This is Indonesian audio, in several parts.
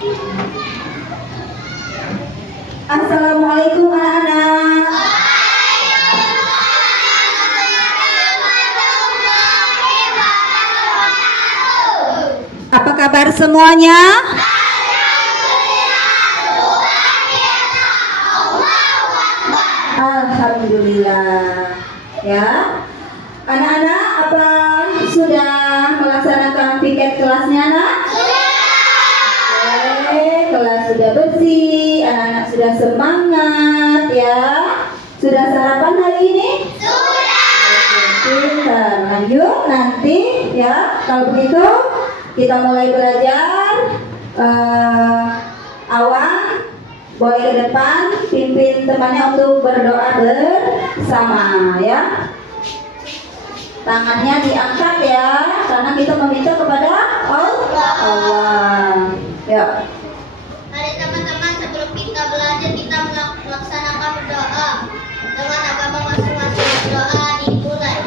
Assalamualaikum anak-anak. Apa kabar semuanya? Alhamdulillah. Ya, anak-anak, apa sudah melaksanakan piket kelasnya, nak? Kelas sudah bersih, anak-anak sudah semangat, ya. Sudah sarapan hari ini? Kita lanjut nanti, ya. Kalau begitu kita mulai belajar. Awan boleh ke depan, pimpin temannya untuk berdoa bersama, ya. Tangannya diangkat, ya, karena kita meminta kepada Allah. Ya. Mari teman-teman, sebelum kita belajar, kita melaksanakan berdoa dengan agama masing-masing. Doa dimulai.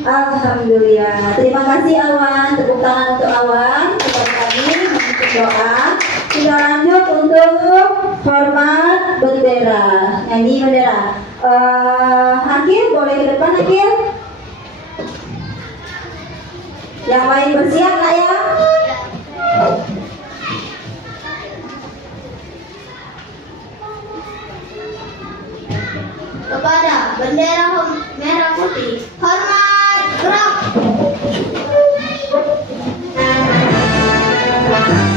Alhamdulillah. Terima kasih Awan. Tepuk tangan untuk Awan. Kepada kami untuk doa. Kita lanjut untuk hormat bendera. Nyanyi bendera. Akil boleh ke depan, Akil. Yang lain bersiap nak, ya. Kepada bendera merah putih, hormat, gerak. Alhamdulillah.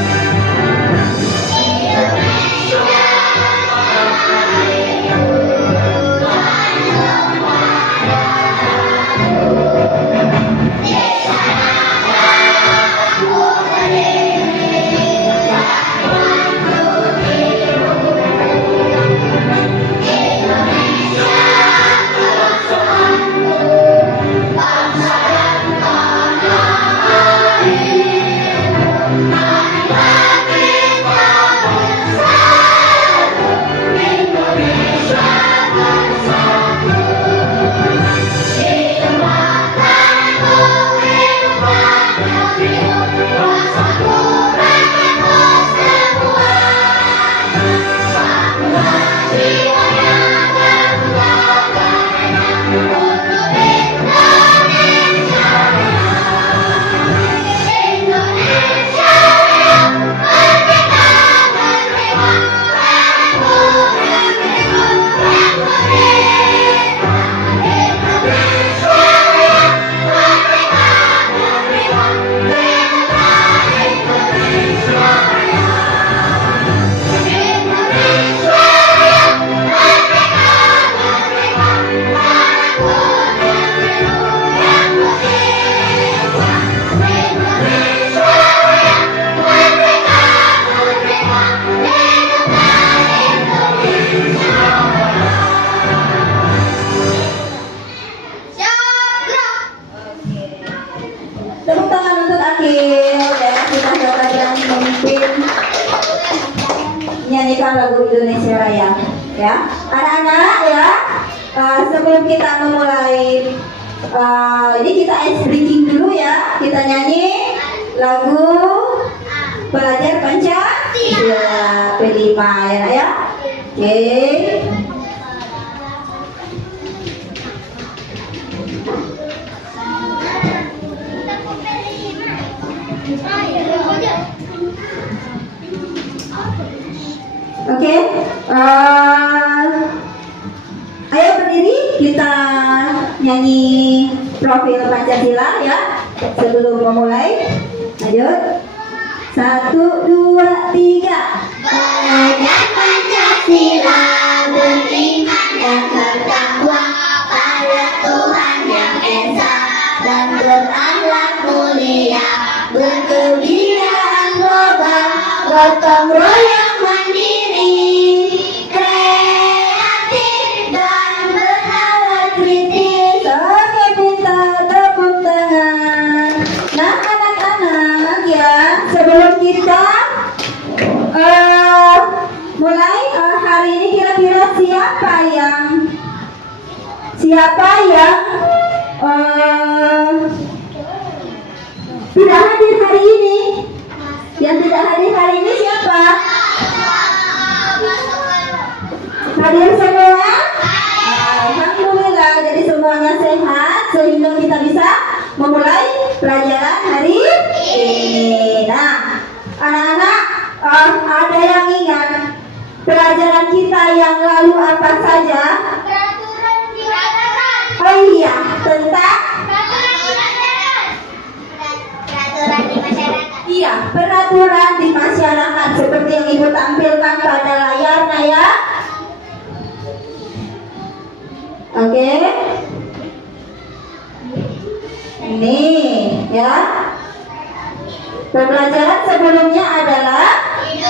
menyanyikan lagu Indonesia Raya. Ya, anak-anak ya. Sebelum kita memulai ini kita ice breaking dulu ya. Kita nyanyi lagu Pelajar Pancasila P5 ya, ya. Oke. Oke. Ayo berdiri, kita nyanyi profil Pancasila ya. Sebelum memulai, lanjut. 1, 2, 3. Pelajar Pancasila beriman dan bertakwa pada Tuhan yang Esa dan berakhlak mulia, berkebudayaan global, gotong royong mandiri, kreatif dan bernalar kritis. Oke, kita tepuk tangan. Nah, anak-anak ya, sebelum kita mulai hari ini, kira-kira siapa yang tidak hadir hari ini? Yang tidak hadir hari ini siapa? Hadir semua? Alhamdulillah, jadi semuanya sehat sehingga kita bisa memulai pelajaran hari ini. Nah, anak-anak, ada yang ingat pelajaran kita yang lalu apa saja? Oh iya, tentang peraturan di masyarakat. iya, peraturan di masyarakat seperti yang Ibu tampilkan pada layarnya ya. Oke. Ini ya. Pembelajaran sebelumnya adalah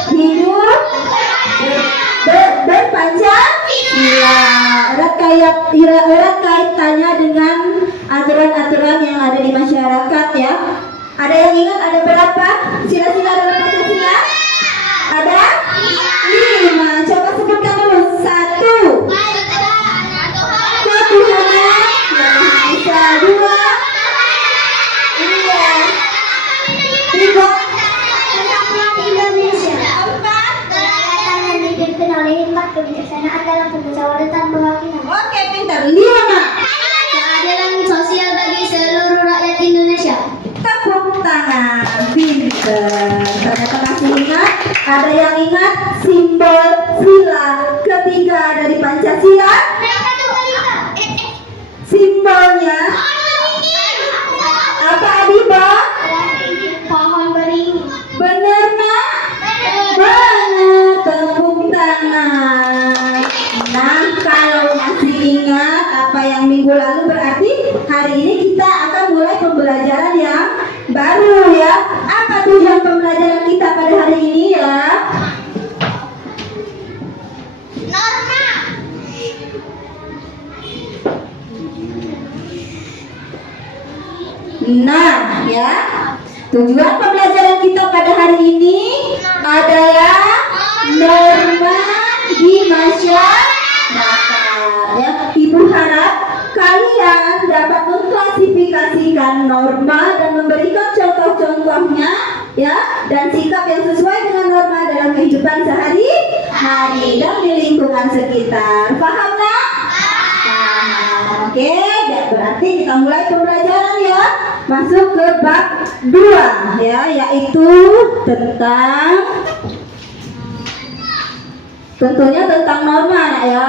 hidup berpancasila. Erat kaitannya dengan aturan-aturan yang ada di masyarakat ya. Ada yang ingat ada berapa sila-sila dalam Pancasila? Ada 5. Coba sebutkan dulu. 1. Ketuhanan yang Maha Esa. 2. Iya. 3. Kesatuan Indonesia. 4. Kedaulatan yang dipimpin oleh hikmat kebijaksanaan dalam permusyawaratan perwakilan. Oke, pintar. 5. Keadilan sosial bagi seluruh rakyat Indonesia. Tepuk tangan. Pintar. Ternyata masih ingat. Ada yang ingat simbol sila ketiga dari Pancasila? Simbolnya apa, Adiba? Pohon beringin. Benar, Nak? Benar. Tepuk tangan. Nah, kalau masih ingat apa yang minggu lalu, berarti hari ini kita akan mulai pembelajaran yang baru ya. Apa tujuan pembelajaran kita pada hari ini ya? Norma. Nah, ya. Tujuan pembelajaran kita pada hari ini adalah norma di masyarakat. Ya, Ibu harap kalian dapat mengklasifikasikan norma dan memberikan contoh-contohnya ya, dan sikap yang sesuai dengan norma dalam kehidupan sehari-hari dan di lingkungan sekitar. Paham nggak? Paham. Oke, berarti kita mulai pembelajaran ya. Masuk ke bab 2 ya, yaitu tentunya tentang norma ya.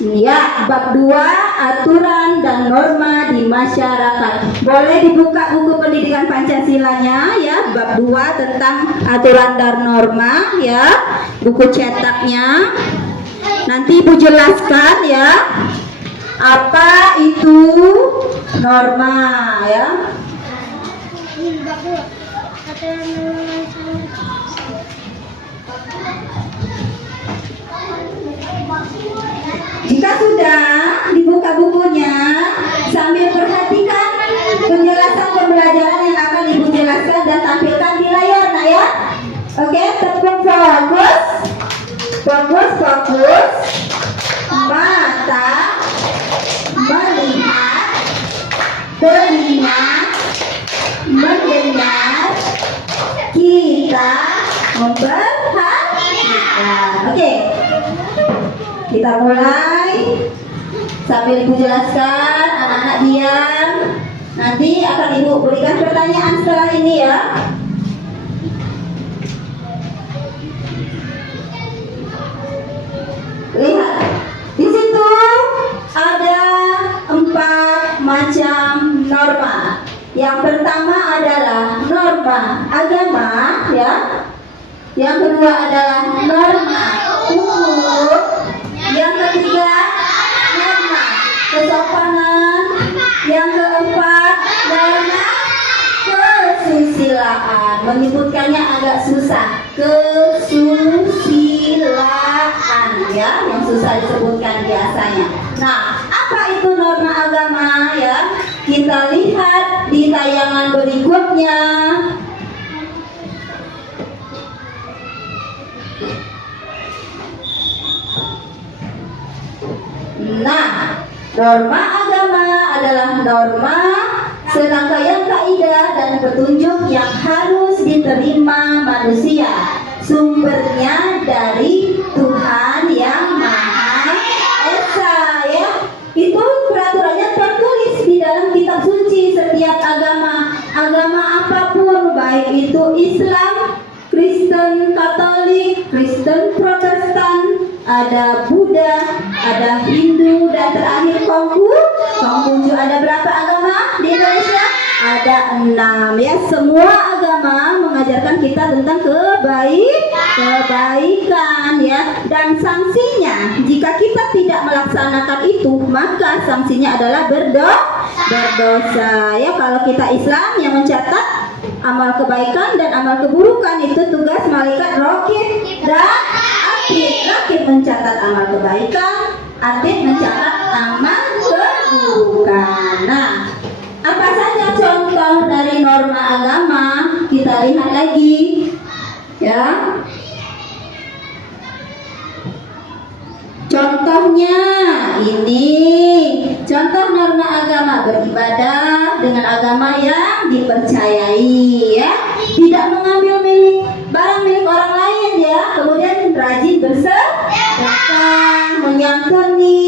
Ya, bab 2 aturan dan norma di masyarakat. Boleh dibuka buku pendidikan Pancasilanya ya, bab 2 tentang aturan dan norma ya, buku cetaknya. Nanti Ibu jelaskan ya, apa itu norma ya. Jika sudah dibuka bukunya, sambil perhatikan penjelasan pembelajaran yang akan Ibu jelaskan dan tampilkan di layar, nah ya. kita memperhatikan. Oke, kita mulai. Sambil Ibu jelaskan, anak-anak diam. Nanti akan Ibu berikan pertanyaan setelah ini ya. Lihat, di situ ada 4 macam norma. Yang pertama adalah norma agama, ya. Yang kedua adalah norma hukum. Yang ketiga norma kesopanan. Yang keempat norma kesusilaan. Menyebutkannya agak susah. Kesusilaan, ya, yang susah disebutkan biasanya. Nah, apa itu norma agama, ya? Kita lihat di tayangan berikutnya. Nah, norma agama adalah norma serangkaian kaidah dan petunjuk yang harus diterima manusia. Sumbernya dari Tuhan Yang Maha Esa, ya. Itu peraturannya tertulis di dalam kitab suci. Setiap agama apapun, baik itu Islam, Kristen Katolik, Kristen Protestan, ada Buddha, ada Hindu, dan terakhir Konghucu. Ada berapa agama di Indonesia? Ada 6, ya. Semua agama mengajarkan kita tentang kebaikan, ya. Dan sanksinya, jika kita tidak melaksanakan itu, maka sanksinya adalah berdosa, ya. Kalau kita Islam yang mencatat amal kebaikan dan amal keburukan, itu tugas malaikat Raqib dan Atid. Raqib mencatat amal kebaikan, Atid mencatat amal keburukan. Nah, apa saja contoh dari norma agama? Kita lihat lagi, ya. Contohnya ini, contoh norma agama: beribadah dengan agama yang dipercayai, ya. Tidak mengambil barang milik orang lain, ya. Kemudian rajin bersedekah, menyantuni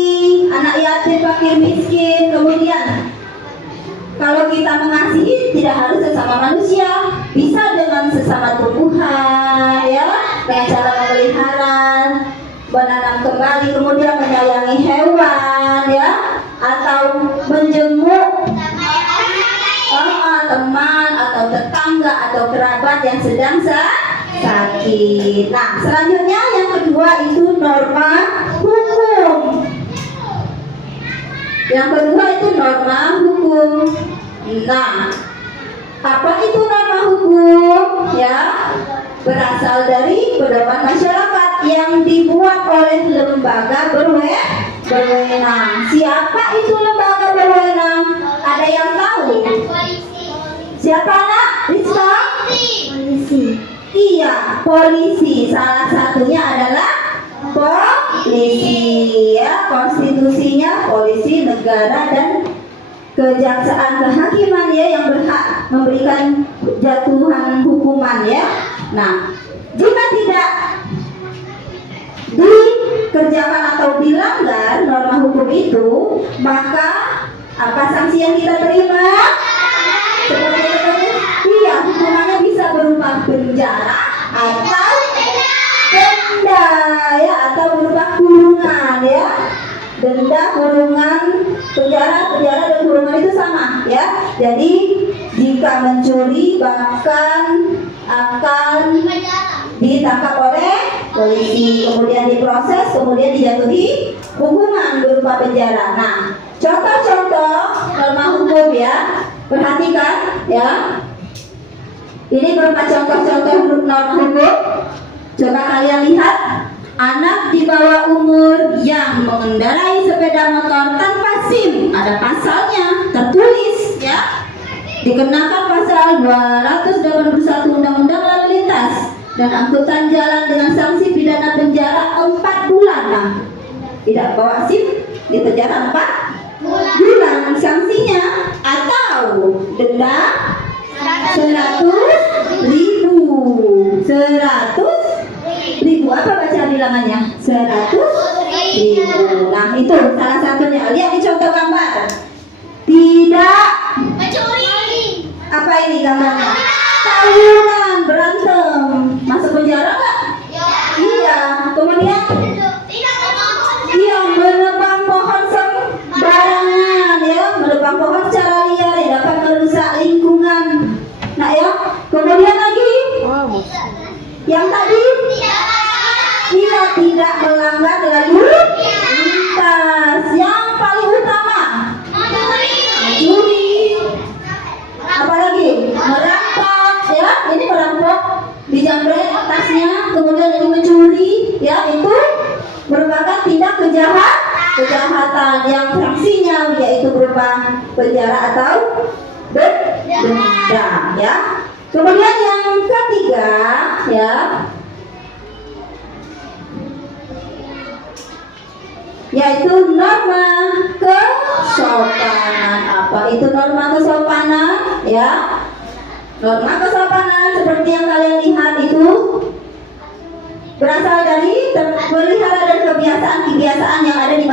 anak yatim, fakir miskin. Kemudian kalau kita mengasihi tidak harus sesama manusia, bisa dengan sesama tumbuhan, ya, dengan cara memelihara, menanam kembali, kemudian menyayangi hewan, ya, atau menjenguk teman atau tetangga atau kerabat yang sedang sakit. Nah, selanjutnya yang kedua itu norma hukum. Yang kedua itu norma hukum. Nah, apa itu norma hukum? Ya, berasal dari pedoman masyarakat yang dibuat oleh lembaga berwenang. Siapa itu lembaga berwenang? Ada yang tahu? Siapa, nak? Rizka? Polisi. Iya, polisi. Salah satunya adalah polisi, ya. Konstitusinya polisi, negara, dan kejaksaan kehakiman, ya, yang berhak memberikan jatuhan hukuman, ya. Nah, jika tidak dikerjakan atau dilanggar norma hukum itu, maka apa sanksi yang kita terima? Seperti itu, iya, hukumannya bisa berupa penjara atau denda, ya, atau berupa kurungan, ya. Denda, kurungan, penjara dan kurungan itu sama, ya. Jadi jika mencuri bahkan akan ditangkap oleh polisi, kemudian diproses, kemudian dijatuhi hukuman berupa penjara. Nah, contoh-contoh norma hukum, ya. Perhatikan, ya. Ini berupa contoh-contoh norma hukum. Coba kalian lihat. Anak di bawah umur yang mengendarai sepeda motor tanpa SIM, ada pasalnya tertulis, ya. Dikenakan pasal 281 Undang-Undang Lalu Lintas dan Angkutan Jalan dengan sanksi pidana penjara 4 bulan. Nah, tidak bawa SIM dipenjara 4 bulan sanksinya, atau denda 100.000. itu salah satunya. Lihat di contoh gambar. Tidak. Mencuri. Apa ini gambarnya? Tawuran, berantem. Masuk penjara nggak? Ya. Iya. Kemudian Tidak memahami. iya, menebang pohon sembarangan, ya, menebang pohon secara liar ya, dapat merusak lingkungan. Nah ya, kemudian lagi yang tadi tidak melanggar lalu lintas. Yang paling utama mencuri, apalagi merampok, ya, ini merampok, dijamret tasnya, kemudian ini mencuri, ya, itu merupakan tindak kejahatan yang sanksinya yaitu berupa penjara atau denda, ya. Kemudian yang ketiga, ya, yaitu norma kesopanan. Apa itu norma kesopanan? Ya, norma kesopanan seperti yang kalian lihat itu berasal dari terpelihara dan kebiasaan-kebiasaan yang ada di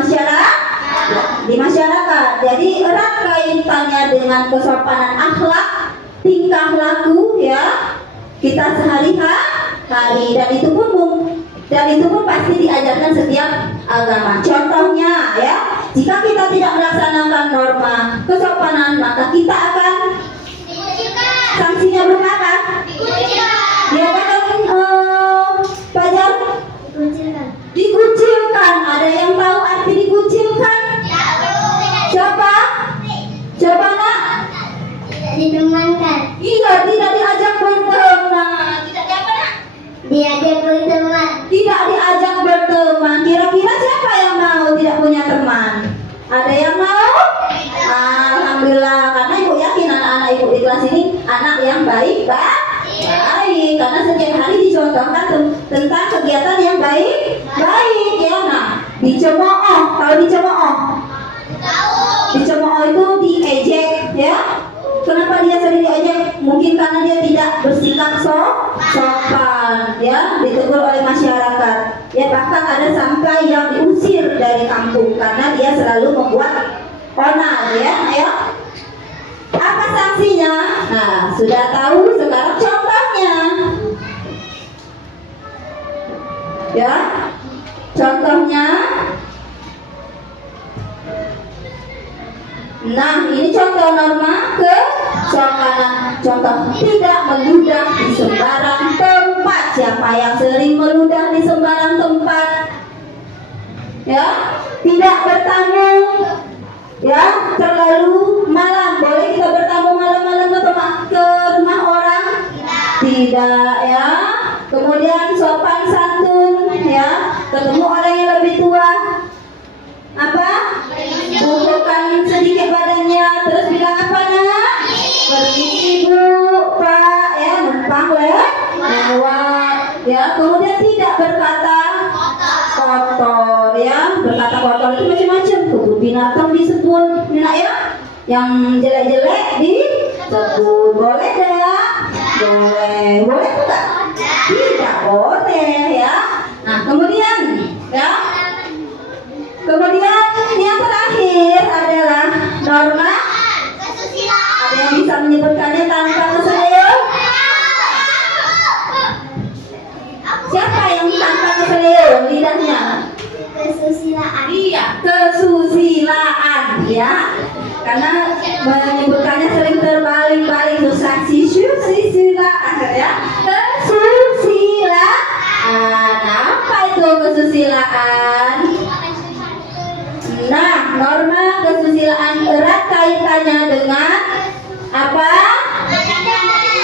masyarakat. Jadi erat kaitannya dengan kesopanan akhlak, tingkah laku, ya, kita sehari-hari, dan itu pun pasti diajarkan setiap agama. Contohnya, ya, jika kita tidak melaksanakan norma kesopanan, maka kita akan sanksinya berupa apa? Dia akan pajak dikucilkan. Ada yang tahu arti dikucilkan? Coba nak. Ditemankan. Iya, tidak diajak berteman. Tidak diapa nak? Diajak berteman. Tidak diajak berteman. Kira-kira siapa yang mau tidak punya teman? Ada yang mau? Alhamdulillah, karena ibu yakin anak-anak ibu di kelas ini anak yang baik, baik, karena setiap hari dicontohkan tentang kegiatan yang baik, ya. Nah, dicemooh, kalau dicemooh itu diejek, ya. Kenapa dia sering diejek? Mungkin karena dia tidak bersikap sopan, ya, ditegur oleh masyarakat. Ya, bahkan ada sampai yang diusir dari kampung karena dia selalu membuat onar, ya. Ayo, apa sanksinya? Nah, sudah tahu, sekarang contohnya, ya. Contohnya, nah, ini contoh norma kesopanan. Contoh, tidak meludah di sembarang tempat. Siapa yang sering meludah di sembarang tempat? Ya, tidak bertamu, ya, terlalu malam. Boleh kita bertamu malam-malam ke rumah orang? Tidak, ya. Kemudian sopan santun, ya, ketemu orang yang lebih tua, apa? Bukukan sedikit badannya, terus bilang apa nak? Permisi bu, pak, ya, numpang lewat, ya. Kemudian tidak berkata kotor, ya. Berkata kotor itu macam-macam. Kebun binatang disebut, nak, ya. Yang jelek-jelek disebut. Boleh tidak? Boleh tidak? Tidak boleh, ya. Nah, kemudian, ya. Kemudian yang terakhir adalah norma kesusilaan. Ada yang bisa menyebutkannya tanpa keselio? Siapa yang tanpa keselio lidahnya? Kesusilaan. Iya, kesusilaan, ya. Karena menyebutkannya sering terbalik-balik, susah sisilaan, ya. Kesusilaan. Apa itu kesusilaan? Nah, norma kesusilaan erat kaitannya dengan apa?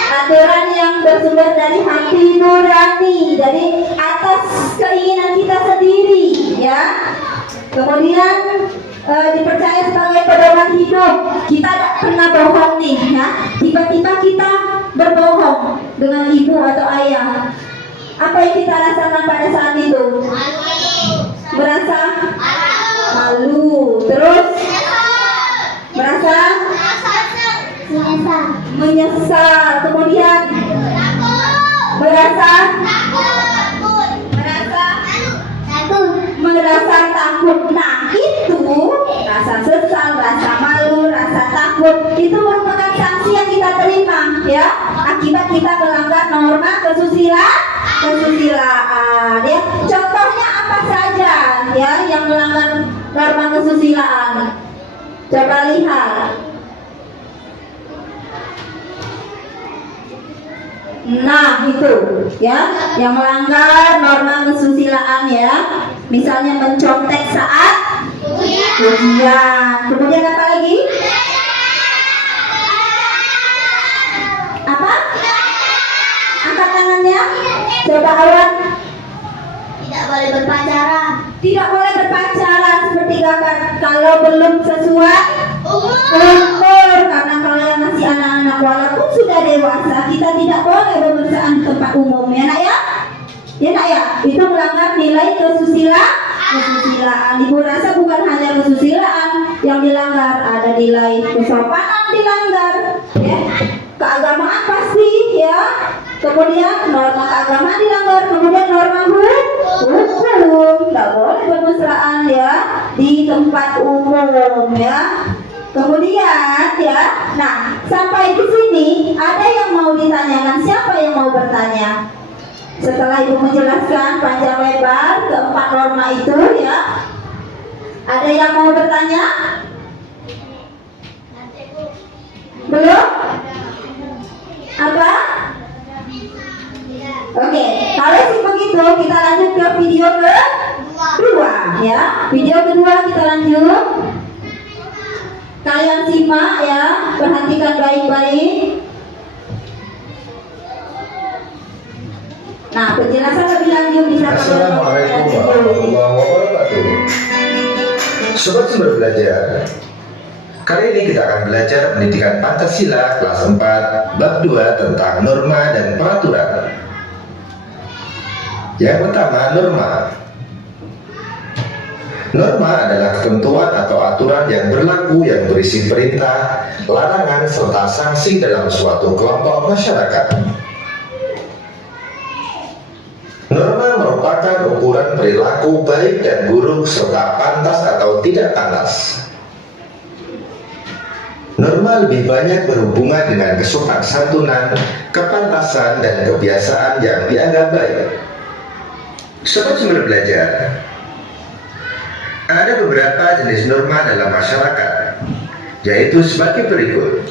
Aturan yang bersumber dari hati nurani, dari atas keinginan kita sendiri, ya. Kemudian dipercaya sebagai pedoman hidup. Kita tidak pernah bohong nih, ya. Tiba-tiba kita berbohong dengan ibu atau ayah. Apa yang kita rasakan pada saat itu? Merasa malu, terus merasa menyesal, kemudian merasa merasa takut. Nah, itu rasa sesal, rasa malu, rasa takut itu merupakan sanksi yang kita terima ya, akibat kita melanggar norma kesusilaan ya. Contohnya apa saja ya yang melanggar norma kesusilaan? Coba lihat. Nah, itu ya yang melanggar norma kesusilaan ya. Misalnya mencontek saat ujian. Kemudian apa lagi? Apa? Angkat tangannya. Coba Awan. Tidak boleh berpacaran. Tidak boleh berpacaran seperti gambar. Kalau belum sesuai umur, karena kalau yang masih anak-anak walaupun sudah dewasa, kita tidak boleh bermesraan di tempat umum ya nak ya. Ya nak ya, itu melanggar nilai kesusilaan. Ibu rasa bukan hanya kesusilaan yang dilanggar, ada nilai kesopanan dilanggar, ya. Keagamaan pasti ya. Kemudian norma keagamaan dilanggar, kemudian norma hukum, nggak boleh bermesraan ya di tempat umum ya. Kemudian ya, nah sampai di sini ada yang mau ditanyakan, siapa yang mau bertanya? Setelah ibu menjelaskan panjang lebar keempat norma itu ya, ada yang mau bertanya? Belum? Apa? Oke, kalau sih begitu kita lanjut ke video kedua ya. Video kedua kita lanjut. Kalian simak ya, perhatikan baik-baik. Nah, penjelasan lebih lanjut bisa. Assalamualaikum warahmatullahi wabarakatuh. Sobat Sumber Belajar, kali ini kita akan belajar pendidikan Pancasila kelas 4 bab 2 tentang norma dan peraturan. Yang pertama, norma. Norma adalah ketentuan atau aturan yang berlaku yang berisi perintah, larangan, serta sanksi dalam suatu kelompok masyarakat. Norma merupakan ukuran perilaku baik dan buruk serta pantas atau tidak pantas. Norma lebih banyak berhubungan dengan kesopan santunan, kepantasan, dan kebiasaan yang dianggap baik. Sobat Sumber Belajar, ada beberapa jenis norma dalam masyarakat, yaitu sebagai berikut.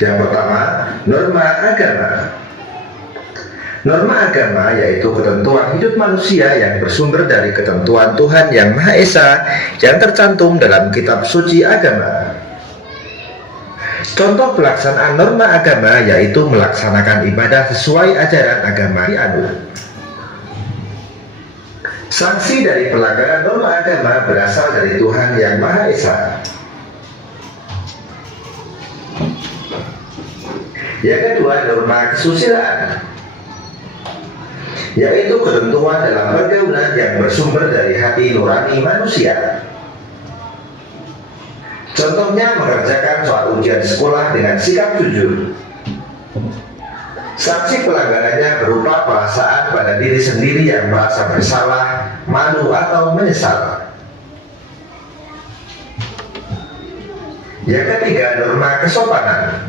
Yang pertama, norma agama. Norma agama yaitu ketentuan hidup manusia yang bersumber dari ketentuan Tuhan Yang Maha Esa yang tercantum dalam kitab suci agama. Contoh pelaksanaan norma agama yaitu melaksanakan ibadah sesuai ajaran agama dianut. Sanksi dari pelanggaran norma agama berasal dari Tuhan Yang Maha Esa. Yang kedua, norma kesusilaan, yaitu ketentuan dalam pergaulan yang bersumber dari hati nurani manusia. Contohnya mengerjakan soal ujian sekolah dengan sikap jujur. Sanksi pelanggarannya berupa perasaan pada diri sendiri yang merasa bersalah, malu atau menyesal. Yang ketiga, norma kesopanan,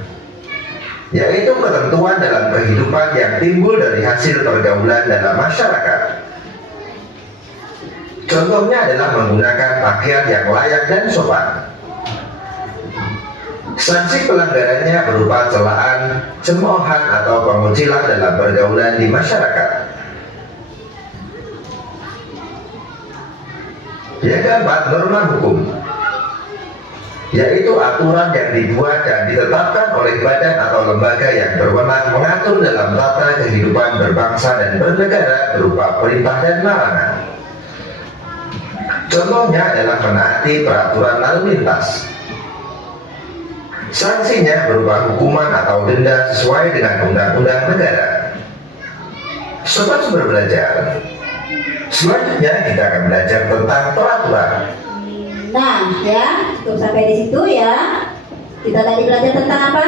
yaitu ketentuan dalam kehidupan yang timbul dari hasil pergaulan dalam masyarakat. Contohnya adalah menggunakan pakaian yang layak dan sopan. Sanksi pelanggarannya berupa celaan, cemoohan, atau pengucilan dalam pergaulan di masyarakat. Yang keempat, norma hukum, yaitu aturan yang dibuat dan ditetapkan oleh badan atau lembaga yang berwenang mengatur dalam tata kehidupan berbangsa dan bernegara berupa perintah dan larangan. Contohnya adalah menaati peraturan lalu lintas. Sanksinya berupa hukuman atau denda sesuai dengan undang-undang negara. Sobat Sumber Belajar, selanjutnya kita akan belajar tentang peraturan. Nah ya, cukup sampai di situ ya. Kita tadi belajar tentang apa?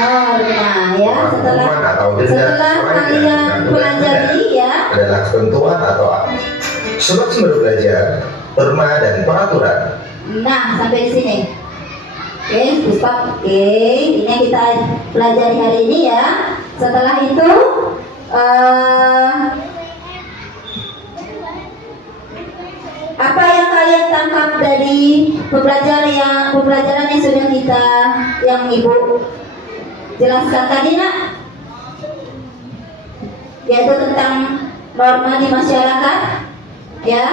Norma ya. Setelah kalian pelajari ya, adalah ketentuan atau Sobat Sumber Belajar, norma dan peraturan. Nah, sampai di sini. Oke, stop. Oke, ini yang kita pelajari hari ini ya. Setelah itu, apa yang kalian tangkap dari pembelajaran yang sudah yang Ibu jelaskan tadi, nak? Yaitu tentang norma di masyarakat, ya.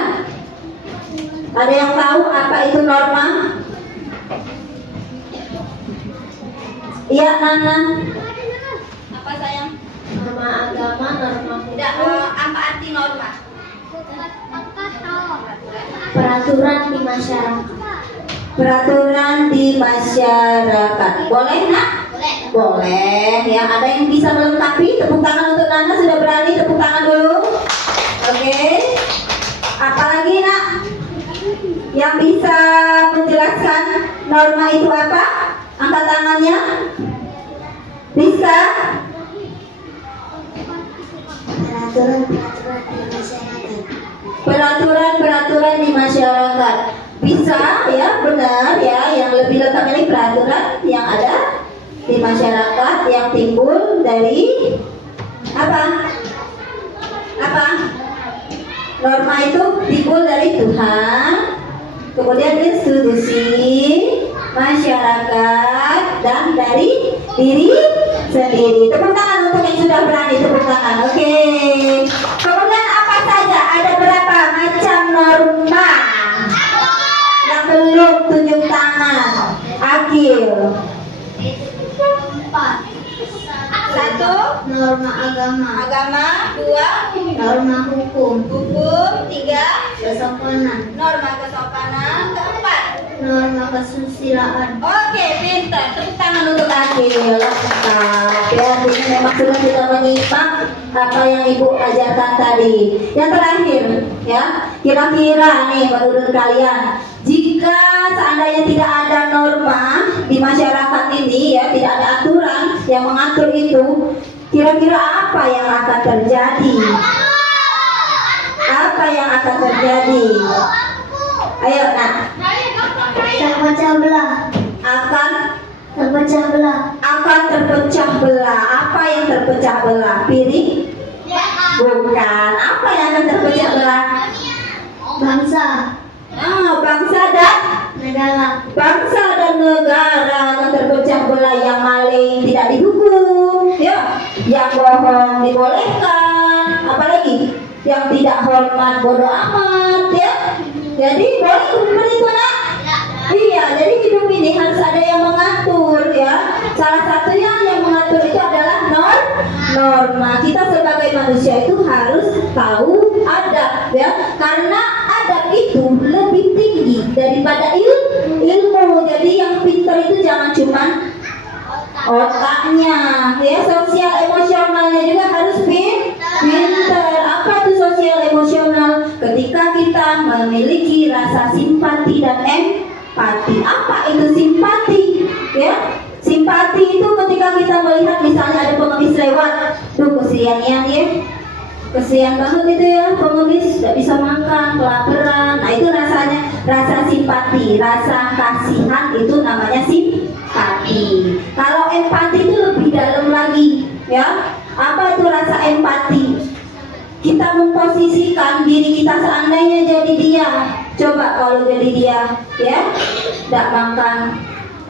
Ada yang tahu apa itu norma? Iya, Nana. Apa sayang? Norma agama, norma Tidak, apa arti norma? peraturan di masyarakat. Peraturan di masyarakat. Boleh, nak? Boleh. Boleh. Ya, ada yang bisa melengkapi? Tepuk tangan untuk Nana. Sudah berani? Tepuk tangan dulu. Oke. Apalagi, nak? Yang bisa menjelaskan norma itu apa? Angkat tangannya. Bisa? Peraturan di masyarakat. Bisa, ya, benar ya. Yang lebih lengkap ini peraturan yang ada di masyarakat yang timbul dari apa? Apa? Norma itu timbul dari Tuhan, kemudian institusi, masyarakat, dan dari diri sendiri. Tepuk tangan untuk yang sudah berani, tepuk tangan. Oke. Kemudian apa saja? Ada berapa macam norma? Yang belum tunjuk tangan. Akil. 4. Satu, Norma agama. agama. Dua, Norma hukum. hukum. Tiga, Kesopanan. norma kesopanan. Keempat, Norma kesusilaan. oke, pintar. Tepuk tangan untuk Akil. Lengkap. Ya, ini memang sudah kita menyimak apa yang Ibu ajarkan tadi. Yang terakhir, ya, kira-kira nih menurut kalian, jika seandainya tidak ada norma di masyarakat ini, ya, tidak ada aturan yang mengatur itu, kira-kira apa yang akan terjadi? Apa yang akan terjadi? Ayo, nak. Terpecah belah. Akan Terpecah belah. terpecah belah. Apa yang terpecah belah? Piring? Bukan. Apa yang akan terpecah belah? Bangsa. Bangsa dan Negara. bangsa dan negara akan terpecah belah. Yang maling tidak dihukum, ya. Yang bohong dibolehkan. Apalagi yang tidak hormat bodoh amat, ya. Jadi boleh seperti itu, nak? Iya, jadi hidup ini harus ada yang mengatur, ya. Salah satunya yang mengatur itu adalah norma. Kita sebagai manusia itu harus tahu adab, ya. Karena adab itu lebih tinggi daripada ilmu. Jadi yang pintar itu jangan cuma otaknya, ya. Sosial emosionalnya juga harus pintar. Apa itu sosial emosional? Ketika kita memiliki rasa simpati dan empati. Apa itu simpati? Ya, simpati itu ketika kita melihat misalnya ada pengemis lewat, tuh kesianian, ya, kesian banget itu, ya, pengemis tidak bisa makan, kelaparan. Nah, itu rasanya rasa simpati, rasa kasihan, itu namanya simpati. Kalau empati itu lebih dalam lagi, ya. Apa itu rasa empati? Kita memposisikan diri kita seandainya jadi dia. Coba kalau jadi dia, ya, tidak makan,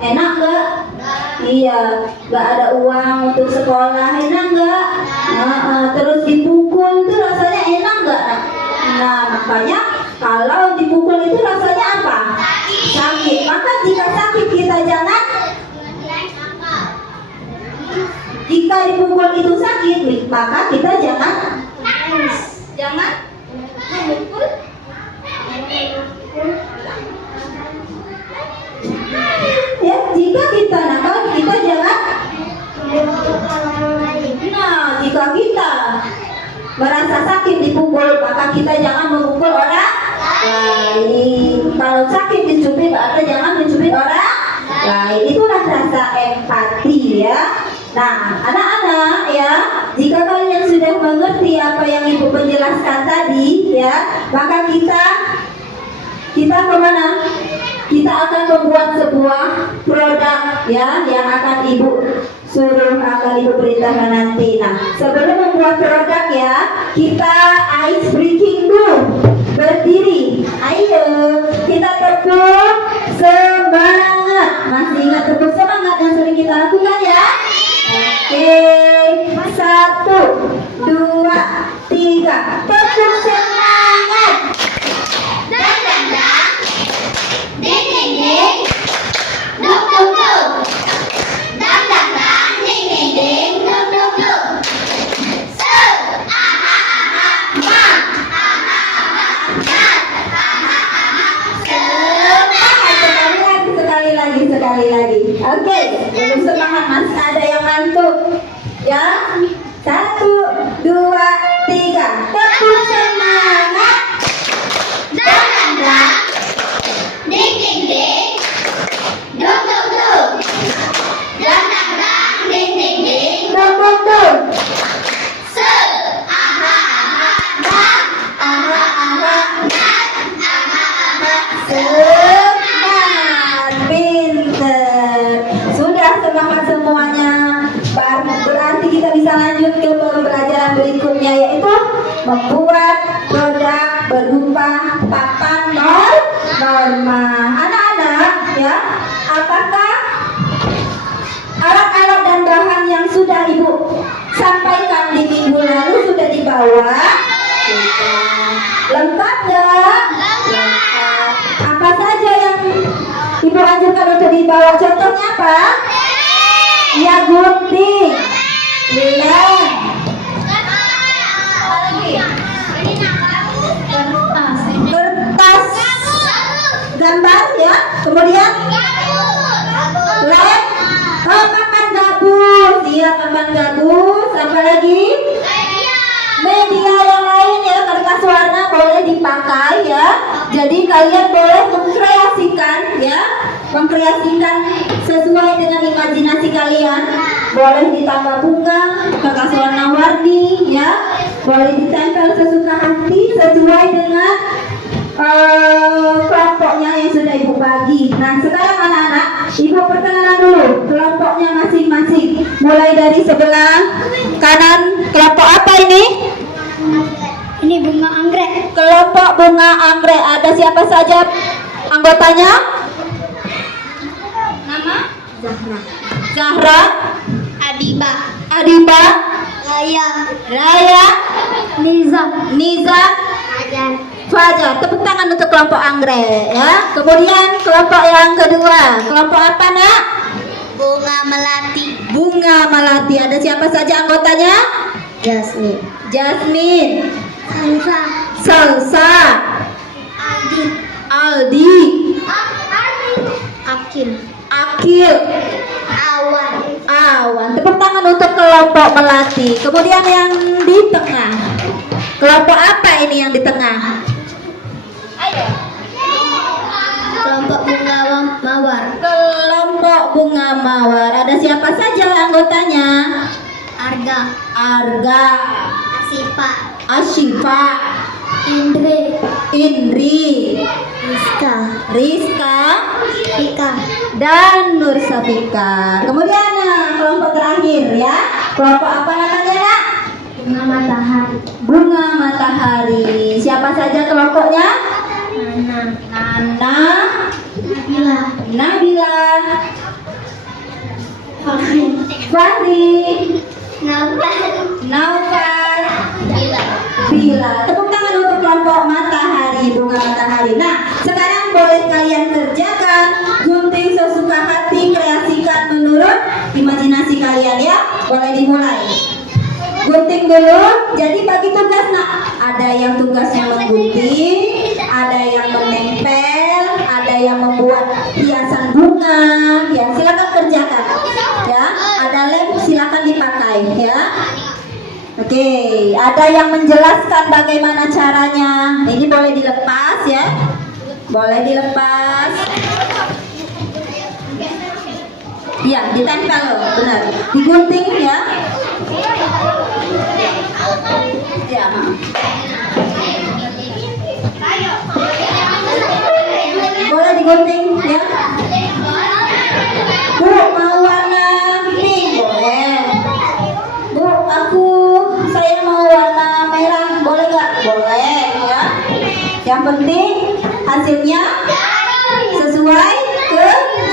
enak gak? Iya, gak ada uang untuk sekolah, enak gak? Terus dipukul itu rasanya enak gak? Nah, makanya kalau dipukul itu rasanya apa? Sakit. Maka jika sakit kita jangan, jika dipukul itu sakit, maka kita jangan memukul. Ya, jika kita nakal, kita jangan. Nah, jika kita merasa sakit dipukul, maka kita jangan memukul orang lain. Kalau sakit dicubit, maka jangan mencubit orang lain. Itulah rasa empati, ya. Nah, anak-anak, ya, jika kalian sudah mengerti apa yang Ibu penjelaskan tadi, ya, maka kita kemana? Kita akan membuat sebuah produk, ya, yang akan Ibu suruh, akan Ibu perintahkan nanti. Nah, sebelum membuat produk, ya, kita ice breaking dulu. Berdiri, ayo kita tepuk semangat. Masih ingat tepuk semangat yang sering kita lakukan, ya? Oke, 1, 2, 3, tepuk semangat. Dang dang dang, ding ding ding, duk duk duk. Dang dang dang, ding ding ding, duk duk duk. Se, aha aha, ma, aha aha, mat, aha aha, semangat. Sekali lagi. Oke, belum semangat, masih ada yang ngantuk. Ya, 1, 2, 3, tepuk semangat. Dang dang dang, ding ding ding, duk duk duk. Dang dang dang, ding ding ding, Duk duk duk. se, aha aha, ma, aha aha, mat, aha aha, Semangat, pinter. Sudah semangat semuanya. Berarti kita bisa lanjut ke pembelajaran berikutnya, yaitu membuat produk berupa papan norma. Anak-anak, ya, apakah alat-alat dan bahan yang sudah Ibu sampaikan di minggu lalu sudah dibawa? Sudah. Lengkap nggak? Lengkap. Apa saja yang Ibu anjurkan untuk dibawa? Contohnya apa? Ya, gunting, lem, kertas gambar, ya. Kemudian lem, papan gabus, iya, papan gabus. Apa lagi? Media yang lain, ya, kertas warna boleh dipakai, ya. Jadi kalian boleh mengkreasikan sesuai dengan imajinasi kalian. Boleh ditambah bunga, kertas warna-warni, ya. Boleh ditempel sesuka hati sesuai dengan kelompoknya yang sudah Ibu bagi. Nah, sekarang anak-anak, Ibu perkenalan dulu kelompoknya masing-masing. Mulai dari sebelah kanan, kelompok apa ini? Ini bunga anggrek. Kelompok bunga anggrek. Ada siapa saja anggotanya? Nama? Zahra, Adiba, Adiba, Raya, Niza, Fajar. Tepuk tangan untuk kelompok anggrek, ya. Kemudian kelompok yang kedua, kelompok apa, Nak? bunga melati, Bunga melati. Ada siapa saja anggotanya? Jasmine, Salsa, Aldi, Akil, Awan. Tepuk tangan untuk kelompok melati. Kemudian yang di tengah, kelompok apa ini yang di tengah? kelompok bunga mawar, Kelompok bunga mawar. Ada siapa saja anggotanya? Arga, Asyifa, Indri, Rizka, dan Nur Safika. Kemudian kelompok terakhir, ya. Kelompok apa namanya, Nak? Bunga matahari. Siapa saja kelompoknya? Nana, Nabila, Fahri, Naufal, Bila. Tepuk tangan untuk kelompok matahari, bunga matahari. Nah, sekarang boleh kalian kerjakan, gunting sesuka hati, kreasikan menurut imajinasi kalian, ya. Boleh dimulai. Gunting dulu. Jadi bagi tugas, Nak. Ada yang tugasnya menggunting, ada yang menempel, ada yang membuat hiasan bunga. Ya, silakan kerjakan. Ya, ada lem, silakan dipakai, ya. Oke, ada yang menjelaskan bagaimana caranya. Ini boleh dilepas, ya. Boleh dilepas. Ya, ditempel loh, benar. Digunting, ya. gunting ya. Bu, mau warna pink boleh. Bu, saya mau warna merah boleh nggak? Boleh ya. Yang penting hasilnya sesuai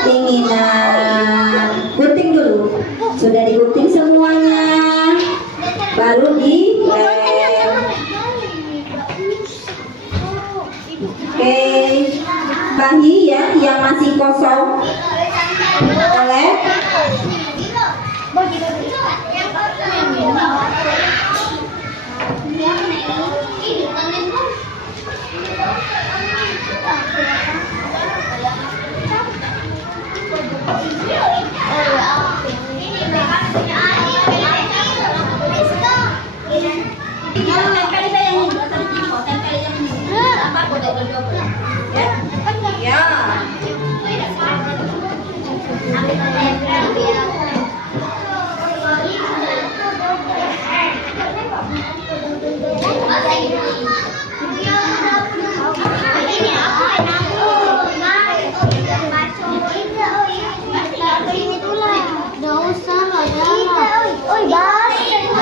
keinginan. Gunting dulu. Sudah digunting semuanya, baru dilem. Oke, bagi ya yang masih kosong boleh.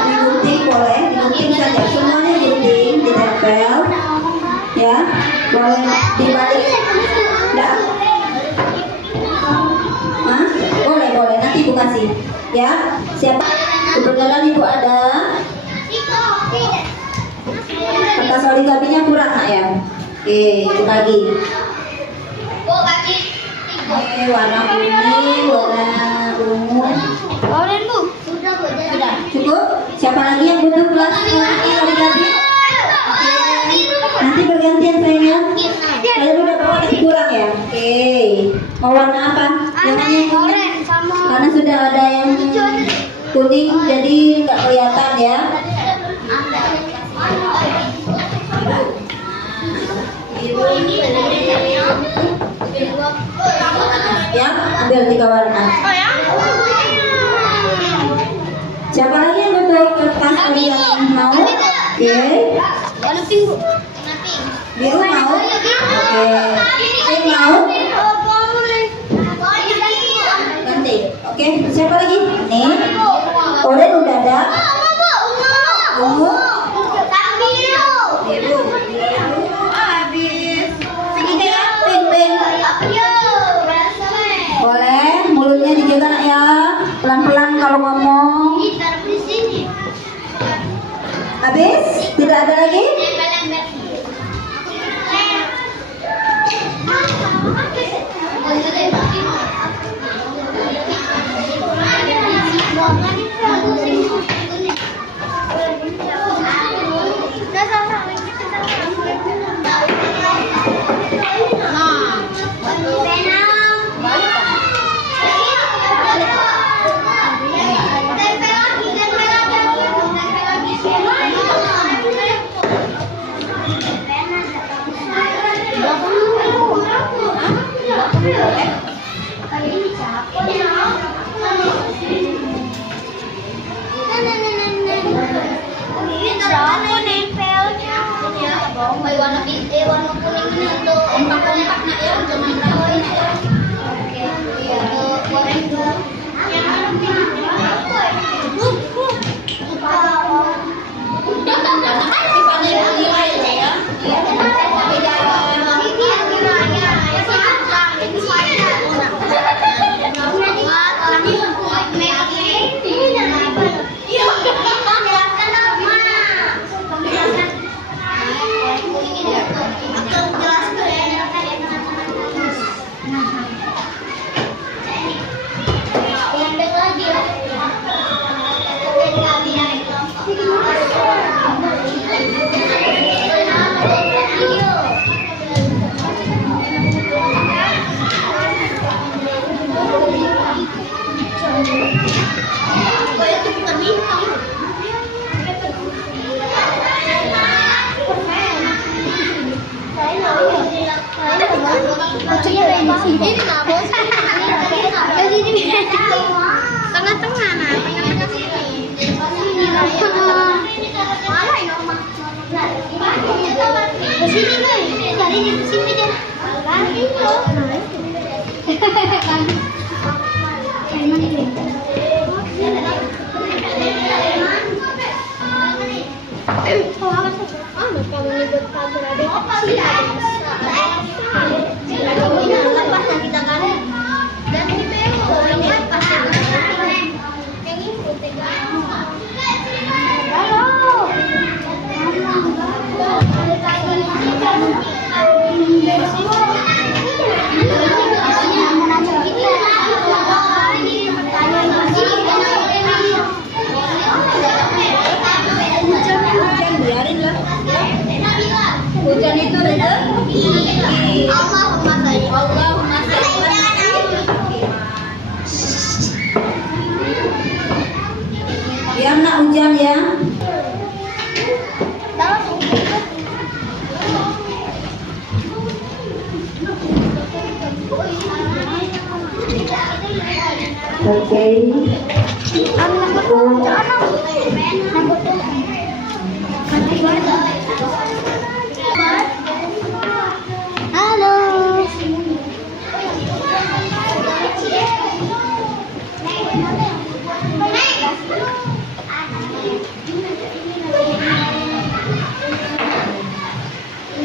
Digunting boleh, digunting saja semuanya, gunting, ditempel ya, boleh dibalik. Enggak? Hah? Boleh, nanti ibu kasih ya. Siapa? Kebetulan ibu ada kertas origabinya kurang nak ya. Oke, ibu bagi. Oke, warna kuning, warna ungu. Sudah, cukup? Siapa lagi yang butuh kelas origabi? Nanti bergantian sayangnya. Kalian udah bawa tapi kurang ya? Oke. Mau warna apa? Jangan yang kuning. Karena sudah ada yang kuning jadi nggak kelihatan ya. Ya, ambil 3 warna. Siapa lagi yang butuh kertas yang mau? Oke. Biru mau? Oke. Pink mau? Ganti. Oke. Siapa lagi? Nih. Oranye udah ada. Ungu. Biru. Habis. Segini ya. Pink. Boleh. Mulutnya dijaga nak ya. Pelan-pelan kalau ngomong. Habis? Tidak ada lagi? Warna kuning untuk kompak-kompak nak ya, jangan terlalu nak ya. Oke, untuk goreng dulu. Hujan itu rezeki. Allahumma sholli. Allahumma sholli. Biar nak hujan ya. Oke. Halo.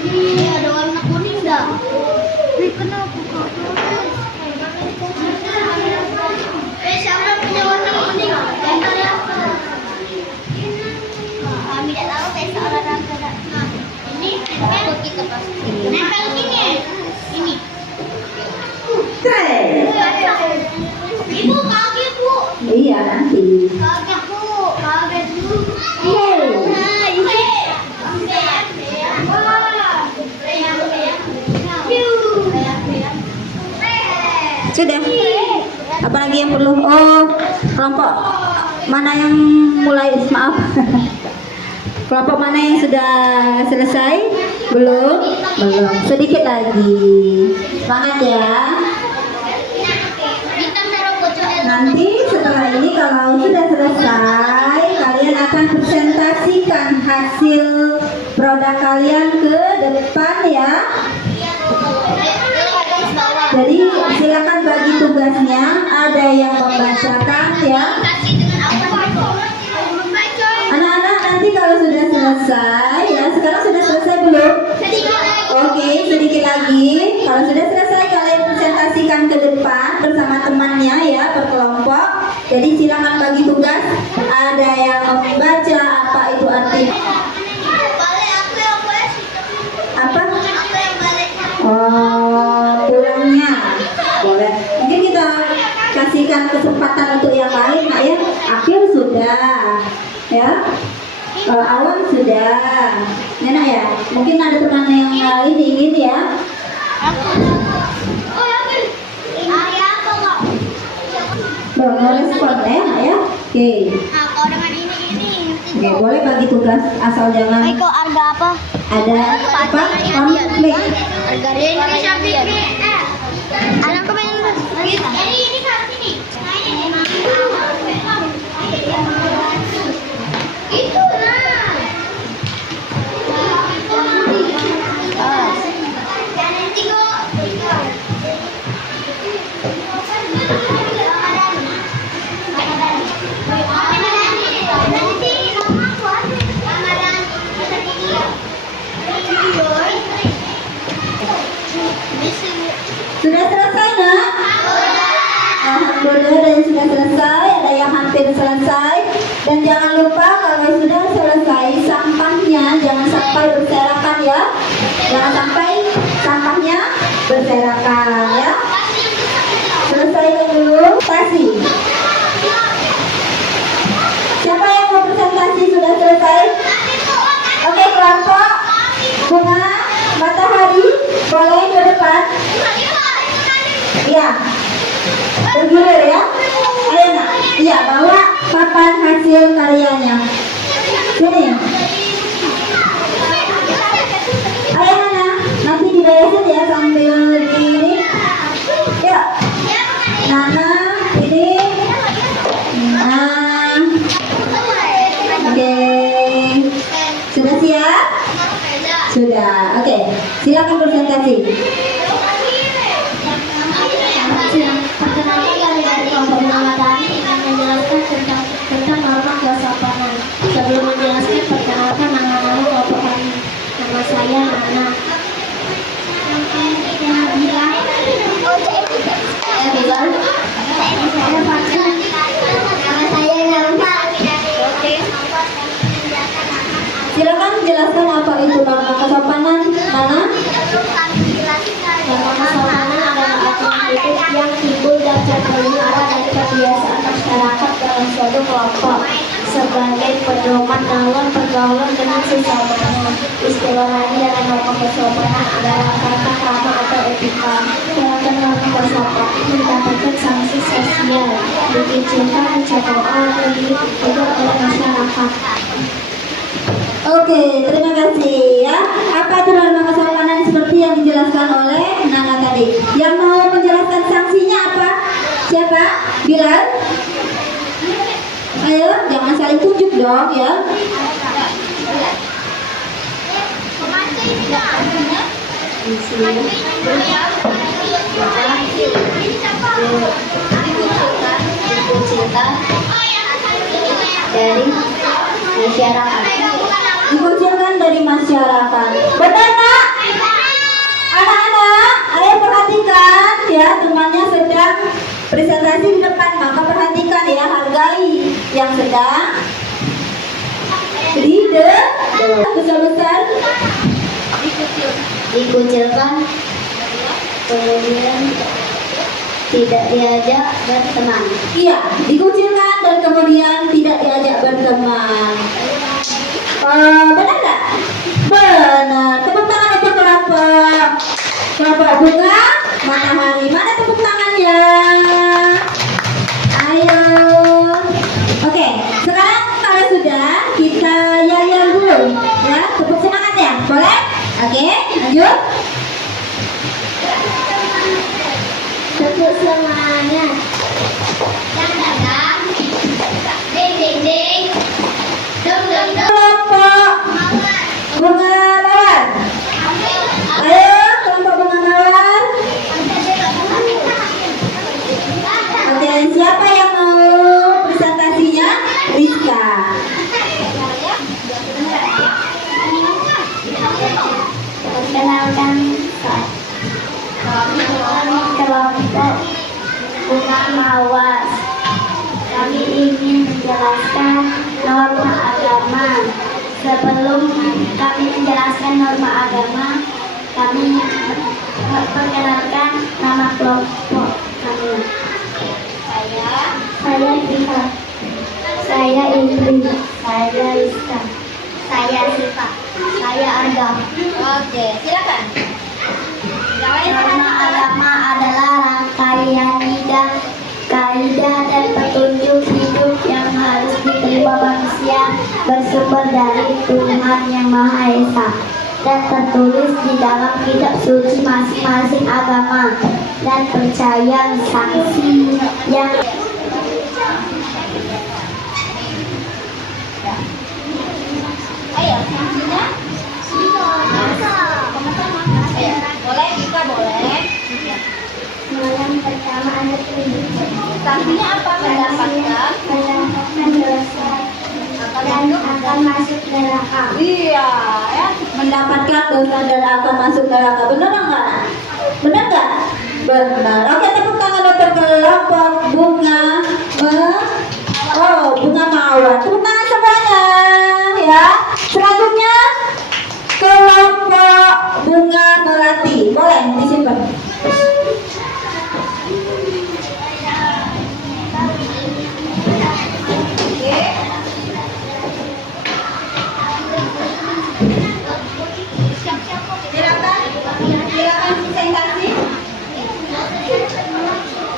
Ini ada warna kuning dah. Ini kenapa kok? Siapa punya warna kuning? Gambar apa? Kami tidak tahu pesta olahraga. Ini nempel kita pasti. Nempel gini. Ini. Tray. Ibu kaget bu. Iya nanti. Kaget bu. Kaget bu. Yeay. Sudah. Apalagi yang perlu? Oh, kelompok mana yang mulai? Maaf. Kelompok mana yang sudah selesai? Belum? Belum. Sedikit lagi. Semangat ya. Nanti setelah ini kalau sudah selesai, kalian akan presentasikan hasil produk kalian ke depan ya. Jadi silakan bagi tugasnya. Ada yang membacakan ya. Anak-anak nanti kalau sudah selesai ya. Sekarang sudah selesai belum? Oke, sedikit lagi. Kalau sudah selesai kalian presentasikan ke depan bersama temannya ya, per kelompok. Jadi silakan bagi tugas. Ada yang membaca apa itu artinya? Apa? Oh, pulangnya boleh. Mungkin kita kasihkan kesempatan untuk yang lain, nak ya. Akhir sudah, ya. Awan sudah, enak ya. Mungkin ada teman yang lain ingin ya. Mau respon ya. Oke. Oke, boleh bagi tugas asal jangan Harga apa? ada apa konflik. Harga Indonesia Fikri. Anak kepengen ini kan sini. Itu nah. Sudah selesai nak? Alhamdulillah dan sudah selesai. Ada yang hampir selesai. Dan jangan lupa kalau sudah selesai sampahnya jangan sampai berserakan ya. Jangan sampai sampahnya berserakan ya. Selesaikan dulu presentasi. Siapa yang mau presentasi sudah selesai? Oke, kelompok bunga matahari boleh ke depan. Iya, bergilir ya. Ayo nak, iya bawa papan hasil karyanya. Sini. Ayo Nana, nanti diberesin ya sambil begini. Yuk, Nana, ini. Nah, oke. Sudah siap? Sudah, oke. Silakan presentasi. Perkenalkan dari kelompok bunga matahari ingin menjelaskan tentang norma kesopanan. Sebelum menjelaskan, perkenalkan nama-nama kelompok kami. Nama saya Nana. Silakan jelaskan apa itu norma kesopanan, Nana? Norma kesopanan adalah aturan hidup yang timbul dan terpelihara dari kebiasaan masyarakat dalam suatu kelompok. sebagai pedoman dalam pergaulan dengan sesamanya. Istilah lain dalam norma kesopanan adalah tata krama atau etika. Dalam norma kesopanan mendapatkan sanksi sosial, diizinkan dicontohkan dan diikuti oleh masyarakat. Oke, terima kasih ya. Apa itu norma kesopanan seperti yang dijelaskan oleh Nana tadi? Yang mau menjelaskan sanksinya apa? Siapa? Bilal? Ayo, jangan saling tunjuk dong ya. Dari masyarakat. Dikucilkan dari masyarakat. Benar nak? Anak-anak, ayo perhatikan ya, temannya sedang presentasi di depan, maka perhatikan ya, hargai yang sedang di besar-besar Dikucilkan, kemudian tidak diajak berteman. iya, dikucilkan dan kemudian tidak diajak berteman. Benar nggak? Benar. Tepuk tangan untuk kelompok bunga matahari. Mana tepuk tangannya? Ayo. Oke, sekarang kalau sudah kita yel-yel dulu ya, tepuk semangat ya, boleh? Oke, lanjut. Tepuk semangat. Dang-dang-dang. Ding-ding-ding. Dong-dong-dong. Kelompok bunga mawar. Ayo, kelompok bunga mawar. Oke, siapa yang mau presentasinya? Rizka. Perkenalkan kelompok bunga mawar. Kami ingin menjelaskan norma agama. Sebelum kami menjelaskan norma agama, kami memperkenalkan nama kelompok kami. Saya Siva. Saya Indri. Saya Rizka. Saya Siva. Saya Arga. Oke, silakan. Norma agama adalah rangkaian kaidah dan petunjuk hidup yang harus diterima manusia, bersumber dari Tuhan Yang Maha Esa dan tertulis di dalam kitab suci masing-masing agama, dan percaya sanksi yang Ayo, sanksinya. Ayo, boleh, Rizka boleh. yang pertama ada pendidikan. Sanksinya apa? Mendapatkan dosa dan akan masuk neraka. Iya, ya, mendapatkan dosa dan akan masuk neraka. Benar nggak? Benar nggak? Benar. Oke, tepuk tangan untuk kelompok bunga bunga mawar. Tepuk tangan semuanya, ya. Selanjutnya kelompok bunga melati. Boleh disimpan. Silakan presentasi.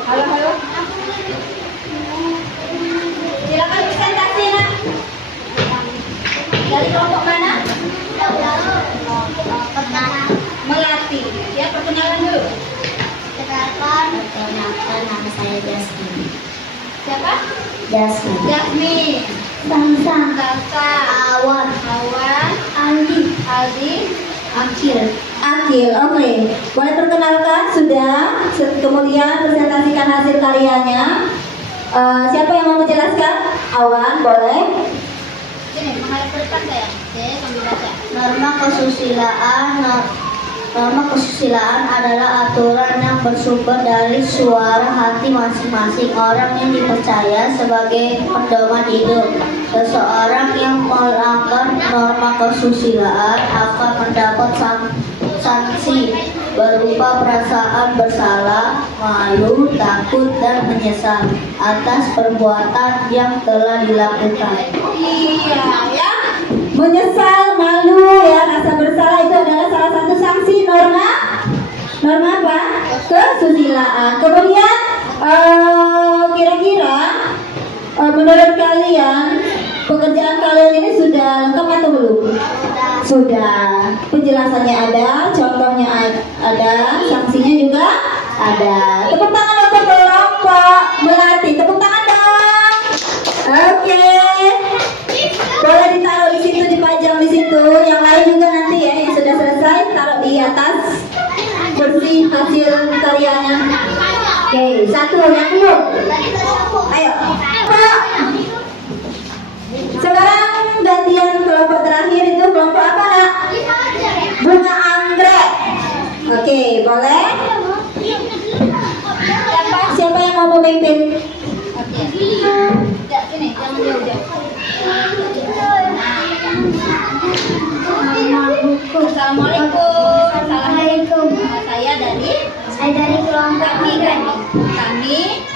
Halo. Silakan presentasi nak. Dari kelompok mana? Melati. Ya, perkenalan dulu. Perkenalkan, nama saya Jasmine. Siapa? Jasmine. Jasmine. Salsa. Awan. Aldi. Akil, oke. Boleh perkenalkan sudah. Kemudian presentasikan hasil karyanya. Siapa yang mau menjelaskan? Awan, boleh. Ini menghadap ke depan saya. Oke, sambil baca. Norma kesusilaan adalah aturan yang bersumber dari suara hati masing-masing orang yang dipercaya sebagai pedoman hidup. Seseorang yang melanggar norma kesusilaan akan mendapat sanksi berupa perasaan bersalah, malu, takut, dan menyesal atas perbuatan yang telah dilakukan. Iya ya. Menyesal, malu ya, rasa bersalah itu adalah salah satu sanksi norma apa? Kesusilaan. Kemudian kira-kira menurut kalian pekerjaan kalian ini sudah lengkap atau belum? Sudah. Penjelasannya ada, contohnya ada, sanksinya juga ada. Tepuk tangan untuk kelompok Melati. Tepuk tangan dong. Oke. Boleh ditaruh di situ, dipajang di situ. Yang lain juga nanti ya, yang sudah selesai taruh di atas, bersih hasil karyanya. Oke, satu yang belum. Ayo. Pak. Sekarang gantian kelompok terakhir itu kelompok apa nak? Bunga anggrek. Oke, boleh. Siapa yang mau memimpin? Assalamualaikum. Saya dari kelompok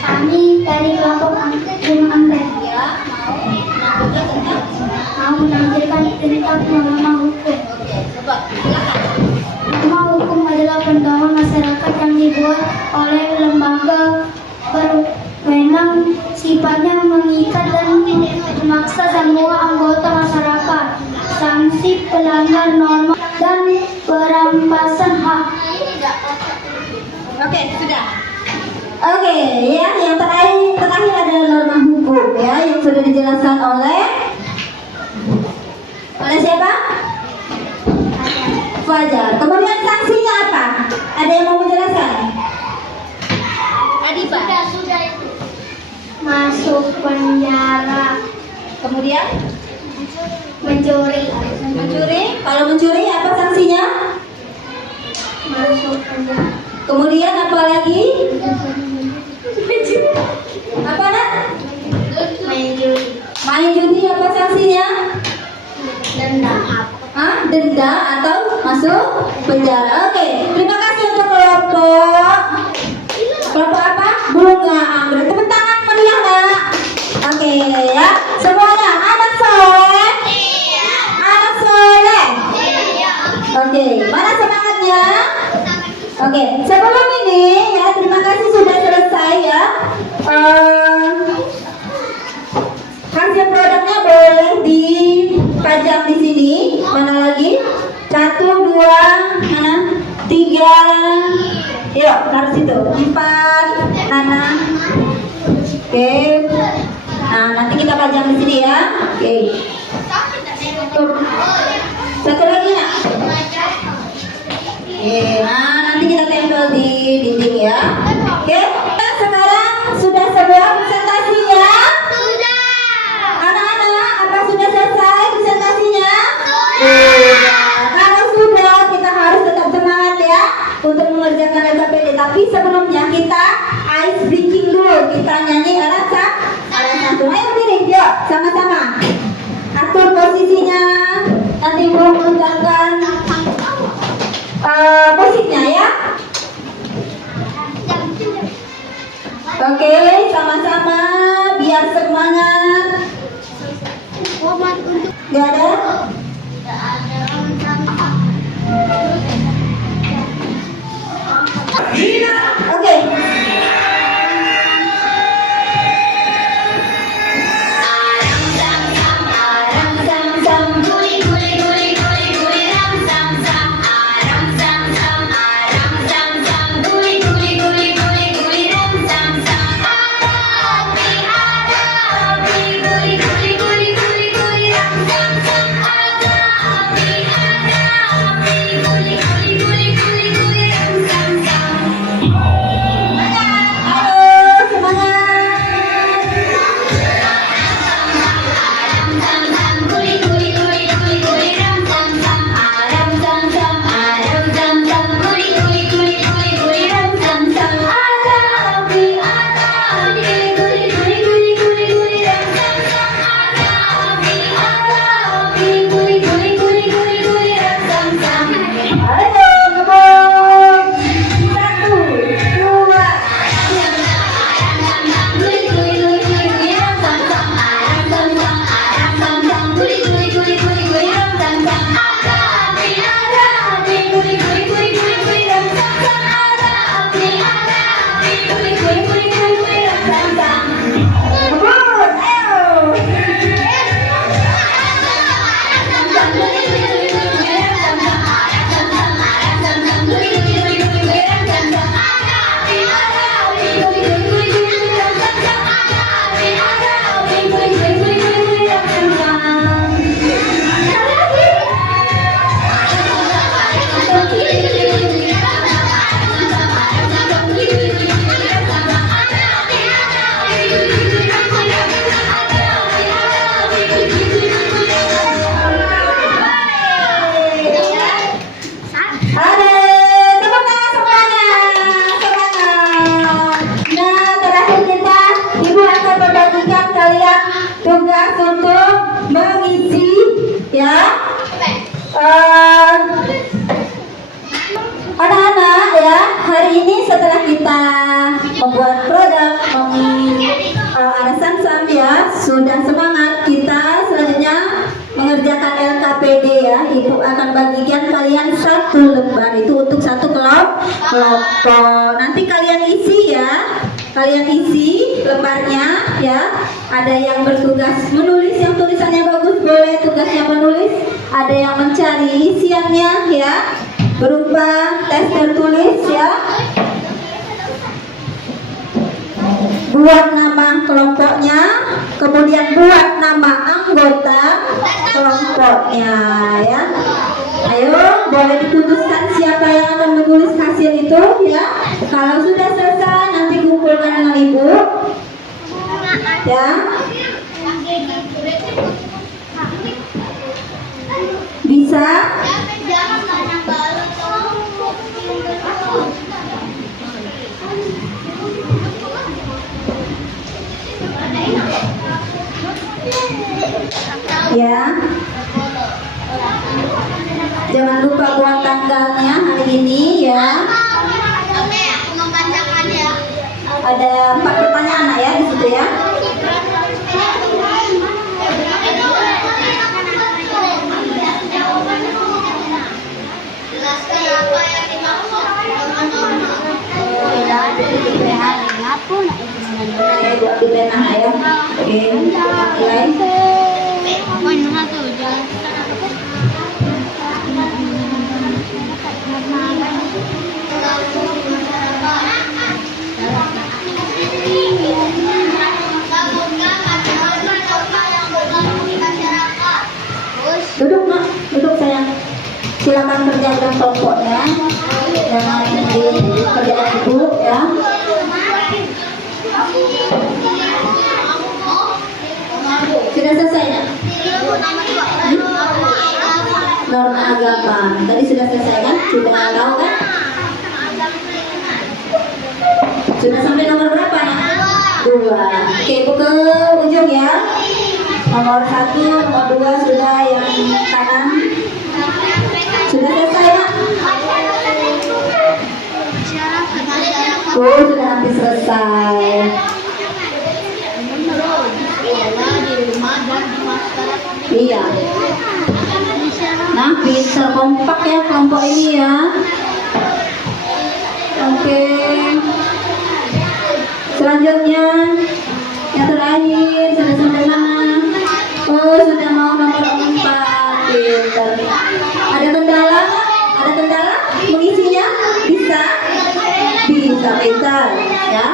kami dari kelompok bunga anggrek. Ya, Mau menampilkan tentang norma hukum. sebab silakan. Norma hukum adalah pedoman masyarakat yang dibuat oleh lembaga berwenang, sifatnya mengikat dan memaksa semua anggota masyarakat. Sanksi pelanggar norma dan perampasan hak. Oke, sudah. Oke, ya, yang terakhir adalah norma hukum ya, yang sudah dijelaskan oleh siapa? Fajar. Kemudian sanksinya apa? Ada yang mau menjelaskan? Adiba. Sudah itu. Masuk penjara. Kemudian Mencuri. Kalau mencuri apa sanksinya? Masuk penjara. Kemudian apa lagi? Apa nak? Main judi apa sanksinya? Denda. Denda atau masuk penjara. Oke, terima kasih untuk kelompok apa? Bunga anggrek. Tepuk tangan meriah nak. Oke ya, semuanya anak soleh. Anak soleh. Oke, mana semangatnya? Oke, sebelum ini ya, terima kasih sudah selesai ya. Hasil produknya boleh dipajang di sini. Mana lagi? 1, 2, mana? 3. Yuk, taruh situ. 4, mana? Oke. Nah, nanti kita pajang di sini ya. Oke. Tuh. Satu lagi nak. Oke, nah nanti kita tempel di dinding ya. Oke. Sekarang sudah semua presentasinya? Sudah. Anak-anak, apa sudah selesai presentasinya? Sudah. Kalau sudah, kita harus tetap semangat ya untuk mengerjakan LKPD. Tapi sebelumnya kita ice breaking dulu. Kita nyanyi alat satu. Ayo berdiri, yuk sama-sama. Atur posisinya. Nanti belum mengucapkan musiknya ya. Oke, sama-sama biar semangat. Gak ada? Oke. Aram Ya. Anak-anak ya, hari ini setelah kita membuat produk alasan sam ya, sudah semangat, kita selanjutnya mengerjakan LKPD ya. Ibu akan bagikan kalian 1 lembar itu untuk 1 kelompok. Nanti kalian isi ya. Kalian isi lembarnya ya. Ada yang bertugas menulis, yang tulisannya bagus boleh tugasnya menulis. Ada yang mencari isiannya ya, berupa tes tertulis ya. Buat nama kelompoknya, kemudian buat nama anggota kelompoknya ya. Ayo, boleh diputuskan siapa yang akan menulis hasil itu ya. Kalau sudah selesai nanti kumpulkan dengan ibu ya. Bisa ya. Jangan lupa buat tanggalnya hari ini ya. Oke, aku membacakan ya. Ada 4 pertanyaan ya di situ ya. Jelaskan apa yang dimaksud dengan norma. Oke, buat di pena ya. Oke, mulai. Duduk nak, duduk sayang. Silakan kerjakan kelompoknya. Jangan dikerjakan ibu ya. Sudah selesai ya? Norma agama. Tadi sudah selesai kan? Sudah tahu kan? Sudah sampai nomor berapa nak? 2. Oke, ibu ke ujung ya. Nomor 1, nomor 2 sudah yang kanan. Sudah selesai nak? Oh, sudah hampir selesai. Iya. Nah, pintar kompak ya kelompok ini ya. Oke. Selanjutnya yang terakhir sudah sampai mana? Oh, sudah mau nomor 4. Pintar. Ada kendala? Ada kendala? Mengisinya? Bisa? Bisa, pintar ya.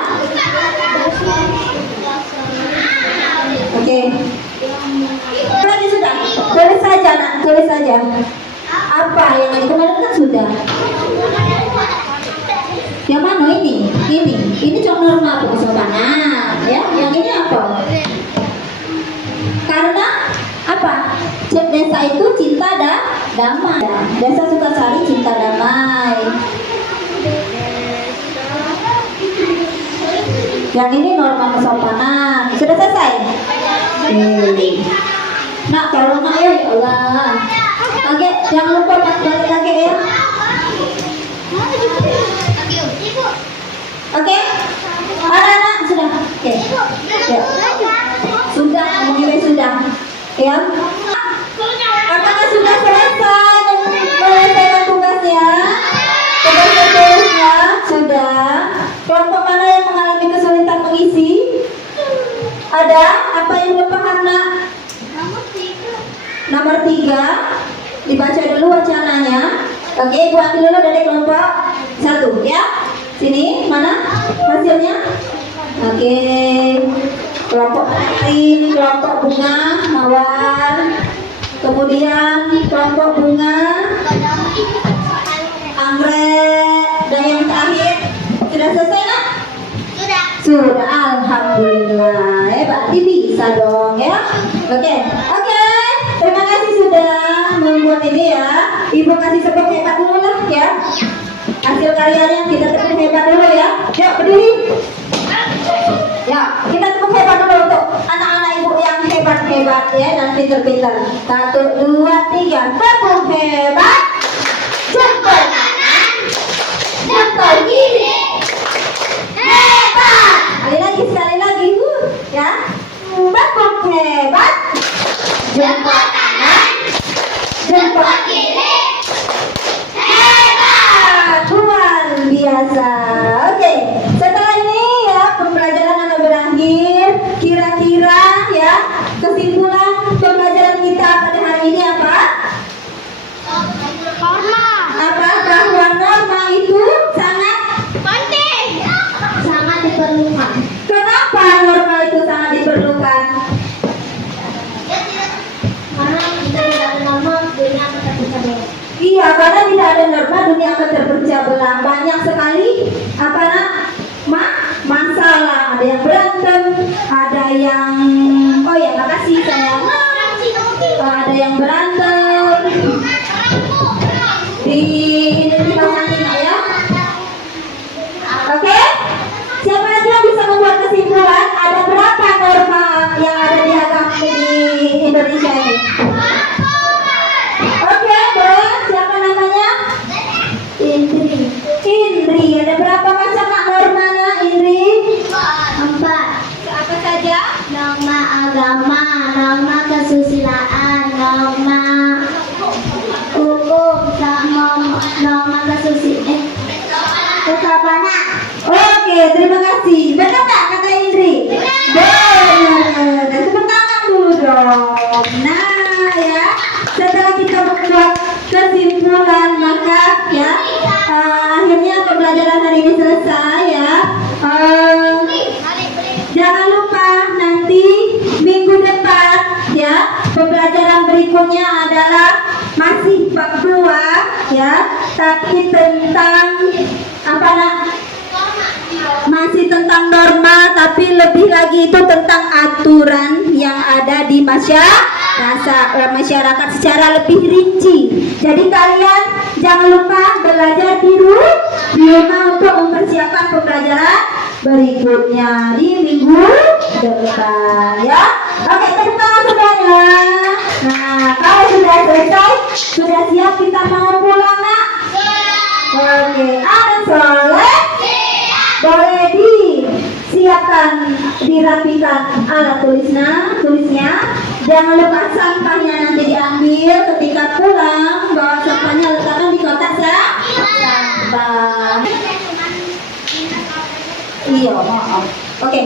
Oke. Lagi sudah. Tulis saja nak, tulis saja. Apa yang tadi kemarin kan sudah. Yang mana ini? Ini contoh norma kesopanan ya. Yang ini apa? Karena apa? Desa itu cinta dan damai. Desa Sukasari cinta damai. Yang ini norma kesopanan. Sudah selesai? Nak, tolong nak ya Allah. Oke, jangan lupa balik lagi ya. Oke, anak-anak sudah. Oke, ya. Sudah, mulai sudah. Ya. Apakah sudah selesai menyelesaikan tugasnya? Tugas tertulisnya sudah. Kelompok mana yang mengalami kesulitan mengisi? Ada? Apa yang belum paham nak? Nomor 3. Dibaca dulu wacananya. Oke, ibu ambil dulu dari kelompok 1 ya. Sini, mana hasilnya? Oke. Kelompok ini kelompok bunga mawar. Kemudian kelompok bunga anggrek. Dan yang terakhir sudah selesai nak? Sudah, alhamdulillah. Berarti bisa dong ya. Oke. Terima kasih sudah membuat ini ya. Ibu kasih tepuk hebat dulu lah ya. Hasil karyanya kita tepuk hebat dulu ya. Yuk berdiri. Ya, kita tepuk hebat dulu untuk anak-anak ibu yang hebat. hebat ya dan pintar-pintar. 1, 2, 3, tepuk hebat. Jempol kanan, jempol kiri. Hebat. Sekali lagi, ya. Tepuk hebat. Jempol kanan, jempol kiri. Hebat. Luar biasa. Oke, setelah ini ya pembelajaran akan berakhir. Kira-kira ya kesimpulan pembelajaran kita pada hari ini apa? Apa? Bahwa norma itu sangat Penting. Sangat diperlukan. Kenapa norma itu sangat diperlukan? Karena kita tidak ada norma, dunia akan terpecah belah. Iya, karena tidak ada norma dunia akan terpecah belah. Banyak sekali apa nak? Masalah. Ada yang berantem, ada yang makasih sayang. Ada yang berantem. Ini dipasangin ya. Oke? Siapa lagi yang bisa membuat kesimpulan? Ada berapa norma yang ada di agama di Indonesia ini? Oke, boleh. Siapa namanya? Indri. Ada berapa macam normanya, Indri? 4. Apa saja? Norma agama, norma kesusilaan, norma hukum, norma kesopanan. Oke, terima kasih. Benar nggak kata Indri? Benar. Tepuk tangan dulu dong. Nah, ya. Setelah kita membuat kesimpulan, maka ya akhirnya pembelajaran hari ini selesai ya. Jangan lupa nanti minggu depan ya pembelajaran berikutnya adalah masih bab 2 ya, tapi tentang apa nak? Masih tentang norma, tapi lebih lagi itu tentang aturan yang ada di masyarakat secara lebih rinci. Jadi kalian jangan lupa belajar di rumah untuk mempersiapkan pembelajaran berikutnya di minggu depan ya. Oke, tepuk tangan semuanya. Nah, kalau sudah selesai, sudah siap kita mau pulang nak? Oke, ada soleh. Boleh disiapkan, dirapikan alat tulisnya. Jangan lupa sampahnya nanti diambil ketika pulang. Bawa sampahnya, letakkan di kotak sampah. Iya, maaf. Oke,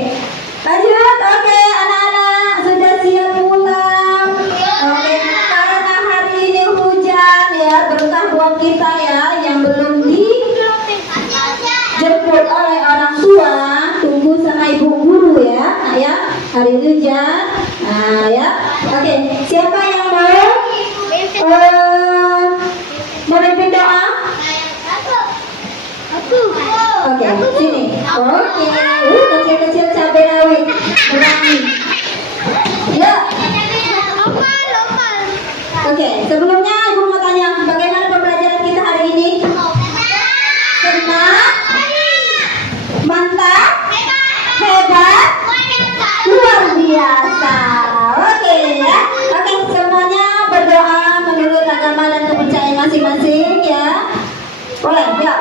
lanjut. Oke, anak-anak sudah siap pulang. Oke, karena hari ini hujan ya, berkah buat kita ya yang belum dijemput oleh orang tua, tunggu sama ibu guru ya. Nah, ya, hari ini hujan. Nah, ya. Oke, siapa yang mau memimpin doa? Oke, sini. Oke, kecil-kecil cabai rawit. Berani. Ya. Oke, sebelumnya ibu mau tanya, bagaimana pembelajaran kita hari ini? Senang? Mantap? Hebat? Luar biasa. Oke ya. Oke, semuanya berdoa menurut agama dan kepercayaan masing-masing ya. Boleh, ya.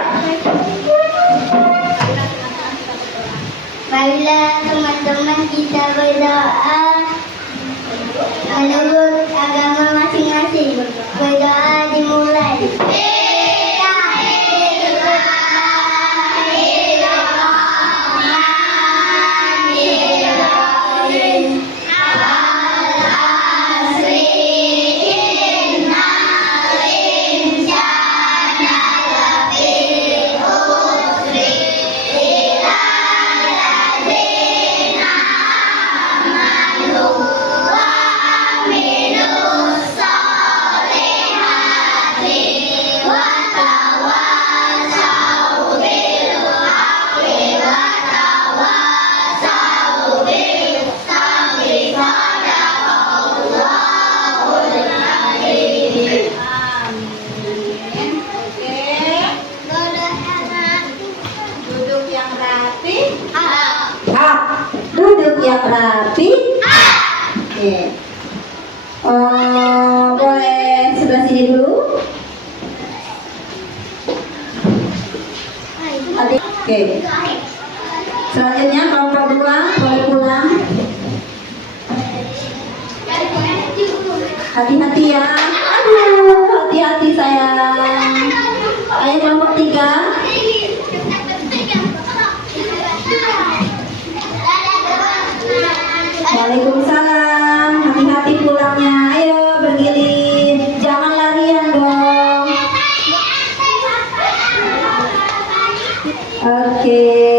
Marilah teman-teman kita berdoa menurut agama masing-masing. Berdoa dimulai. Amin. sini dulu. Oke. Selanjutnya kelompok 2 boleh pulang. Hati-hati ya. Aduh, hati-hati sayang. Ayo kelompok 3. Waalaikumsalam. Hati-hati pulangnya. Ayo bergilir. Jangan larian dong. Oke.